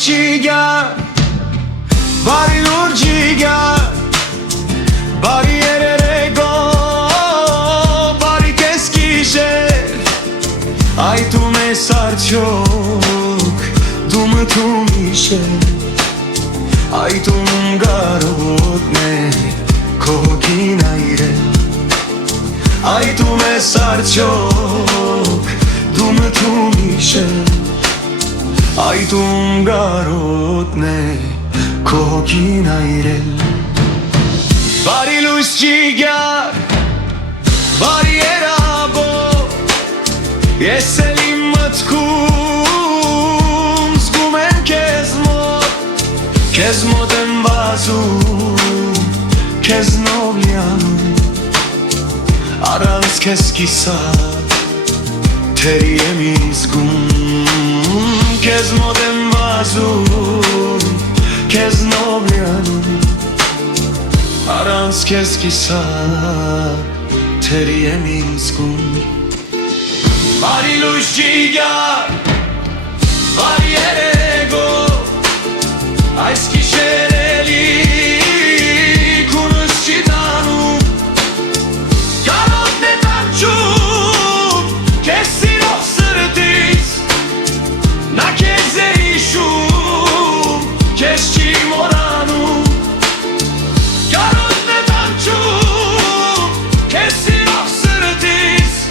Bariluşçiga Barilurciga Bari ererego Bari keskişer Ay tu mesar çok Dumı tu mişer Ay tu garotne Koginayre Ay tu mesar çok Dumı tu mişer Ay tu garotne Koginayre Bariluşçiga Bari erabo Yeselim matkum Zgumen Kezmotem vazum Keznoblianum Aranz keskisat Teriem izgum Kezmotem vazum Keznoblianum Aranz keskisat Teriem izgum Bariluşçiga Bari erego Ayski şereli Kunusçidanu Garot ne tançum Kessin o sırtis Na keze işum Kesçi moranu Garot ne tançum Kessin o sırtis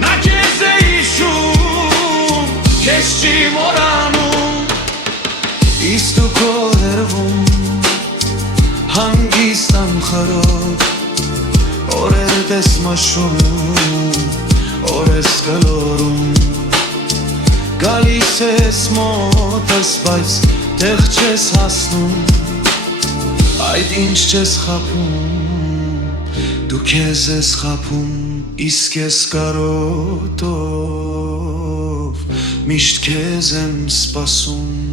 Na keze işum Kesçi moranu Istu koderվում Հանգիստ անխարով Օրերդ ես մաշում Օր ես գլորում Գալիս ես մոտս Բայց տեղ չես հասնում Այդ ինչ չես խապում Դու քեզ ես խապում Իսկ ես կարոտով Միշտ քեզ եմ սպասում